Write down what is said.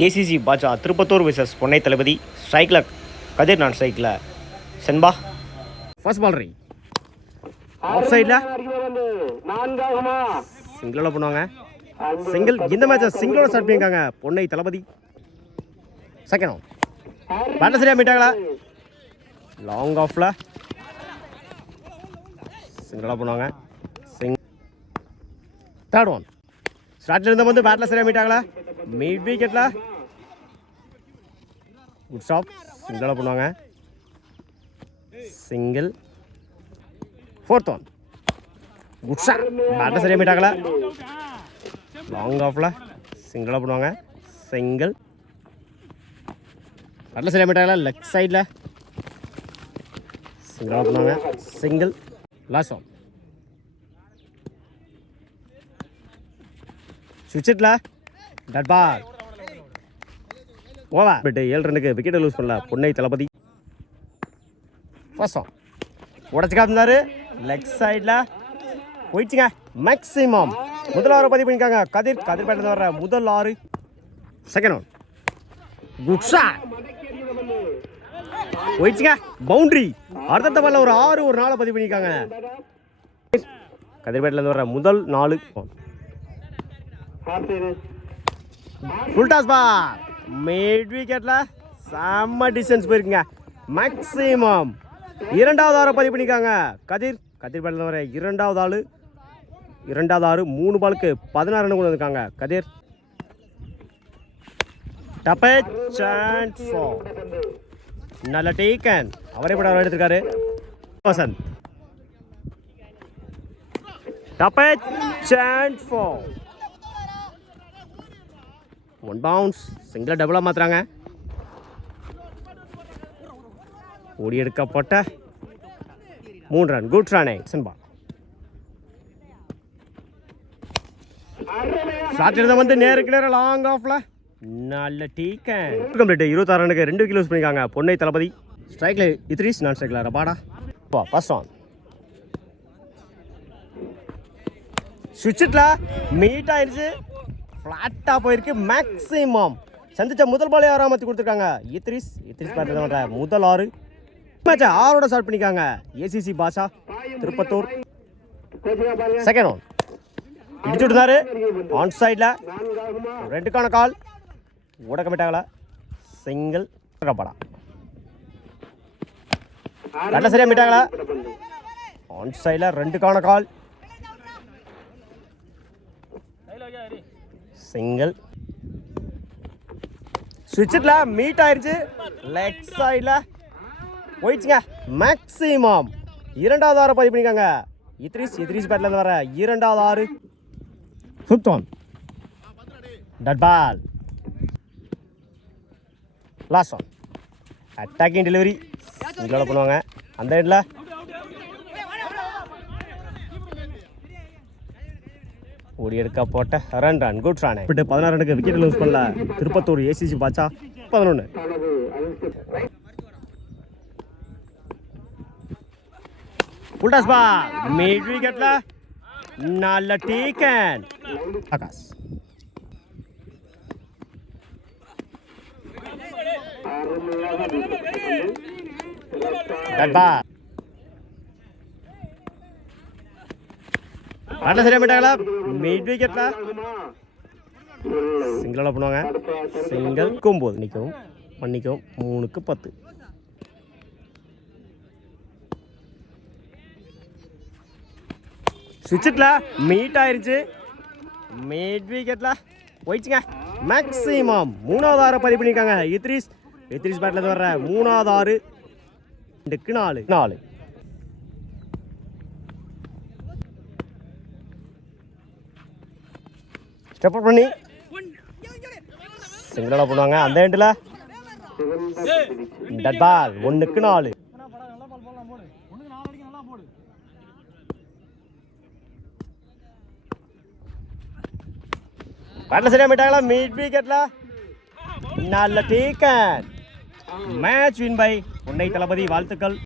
ACC Basha Tirupattur versus பொன்னை தளபதி ஸ்ட்ரைக்கில் கதிர் நான் ஸ்ட்ரைக்கில் சென்பா ஃபர்ஸ்ட் பால் ரைட் ஆஃப் சைடில் சிங்கிளோட பண்ணுவாங்க. சிங்கிள் இந்த மேட்சை சிங்கிளோட ஸ்டார்ட் பண்ணியிருக்காங்க பொன்னை தளபதி. செகண்ட் ஆஃப் பேட்டர் சரியாக மீட்டாங்களா லாங் ஆஃபில் சிங்கிளோட பண்ணுவாங்க. தேர்ட் ஒன் ஸ்டார்ட்ல இருந்த வந்து பேட்டில் சரியாக மீட்டாங்களா மிட் விக்கெட்டில் குட் ஸ்டாப் சிங்கிளோட பண்ணுவாங்க. Single fourth one good shot பேட்டில் சரியாக மீட்டாங்களா லாங் ஆஃபில் சிங்கிளோட பண்ணுவாங்க. சிங்கிள் பேட்டில் சரியாக மீட்டாங்களா லெஃப்ட் சைடில் சிங்கிளோட பண்ணுவாங்க. சிங்கிள் லாஸ்ட் ஒன் சுவிட்சிட்ல டட் பால் ஓவா பட் 7 ரன்னுக்கு விக்கெட்டை லூஸ் பண்ணல பொன்னை தளபதி. ஃபர்ஸ்ட் ஆன் உடச்சு காத்திருந்தாரு லெக் சைடில் போயிடுச்சுங்க. மேக்ஸிமம் முதல் 6 பதிவு பண்ணியிருக்காங்க கதிர் பேட்டில் வர்ற முதல் 6. செகண்ட் ஒன் குட் ஷாட் போயிடுச்சுங்க பவுண்டரி. அடுத்த பால்ல ஒரு 6 ஒரு 4 பதிவு பண்ணியிருக்காங்க கதிர் பேட்டில் வர்ற முதல் 4. ஃபுல் டாஸ் பால் மிட் விக்கெட்ல செம்ம டிஸ்டன்ஸ் போயிருக்குங்க. மேக்ஸிமம் 2வது 6 பதிவு பண்ணியிருக்காங்க கதிர் பேட்டில் வர 2வது ஆள் 2வது 6 3 பாலுக்கு 16 ரன் கொண்டு வந்திருக்காங்க கதிர். டப்பே சான்ஸ் நல்ல டேக்கன் அவரே படம் எடுத்திருக்காரு வசந்த். டப்பே சான்ஸ் ஒன் பவுன்ஸ் சிங்கிள் டபுளாக மாற்றுறாங்க. ஓடி எடுக்கப்பட்ட 3 ரன் குட் ரானே சென்பா. ஷாட் எடுத்த வந்து நேருக்கு நேரம் லாங் ஆஃப்ல நல்ல டீக்கன் கம்ப்ளீட் 26 ரனுக்கு 2 விக்கெட் லூஸ் பண்ணியிருக்காங்க பொன்னை தளபதி. ஸ்ட்ரைக்கில் இத்ரீஸ் நான் ஸ்ட்ரைக்கில் ரபாடா ஃபர்ஸ்ட் ஆன் சுவிட்சிட்ல மீட் ஆயிடுச்சு ஃப்ளாட்டாக போயிருக்கு. மேக்ஸிமம் சந்திச்ச முதல் பாலே 6 மாற்றி கொடுத்துருக்காங்க இத்ரீஸ் பேட்டில் தான் வர முதல் 6 மேட்சை 6ஓட ஸ்டார்ட் பண்ணிக்காங்க ஏசிசி பாஷா திருப்பத்தூர். செகண்ட் ஒன் இடிச்சு விட்டுருந்தாரு ஆன் சைடில் ரெண்டுக்கான கால் ஓட கமிட்டாங்களா சிங்கிள் படம் நல்ல சரியாக மீட்டாங்களா ஆன் சைடில் 2க்கான கால் சிங்கிள் சுவிட்சிட்ல மீட் ஆயிடுச்சு லெக் சைடில் போயிடுச்சுங்க. மேக்ஸிமம் 2வது 6 பதிவு பண்ணிக்காங்க இத்ரீஸ் பேட்டில் வர 2வது 6. Fifth one dot ball last one attacking delivery சிங்கிளோட பண்ணுவாங்க அந்த இடத்துல ஓடி எடுக்க போட்ட ரன் குட் ரானே 16 ரனுக்கு விக்கெட் லூஸ் பண்ணல Tirupattur ACC Batcha 11. Full toss ball mid விக்கெட்ல நல்ல டீக்கன் ஆகாஷ். டட் பால் பேட்டில் சரியாக மீட்டாங்களா மிட் விக்கெட்ல சிங்கிளோட பண்ணுவாங்க. சிங்கிள் 9 மன்னிக்கவும் 3க்கு 10. சுவிட்சிட்ல மீட் ஆயிருச்சு மிட் விக்கெட்ல போயிடுச்சுங்க. மேக்ஸிமம் 3வது 6 பதிவு பண்ணியிருக்காங்க இத்ரீஸ் பேட்டில் வர்ற 3வது 6 2க்கு 4. ஸ்டெப் அப் பண்ணி சிங்கிளோட பண்ணுவாங்க அந்த எண்டில் டட் பால் 1க்கு 4. பேட்டில் சரியாக மீட்டாங்களா மிட் விக்கெட்ல நல்ல டேக்கன். மேட்ச் வின் பை பொன்னை தளபதி வாழ்த்துக்கள்.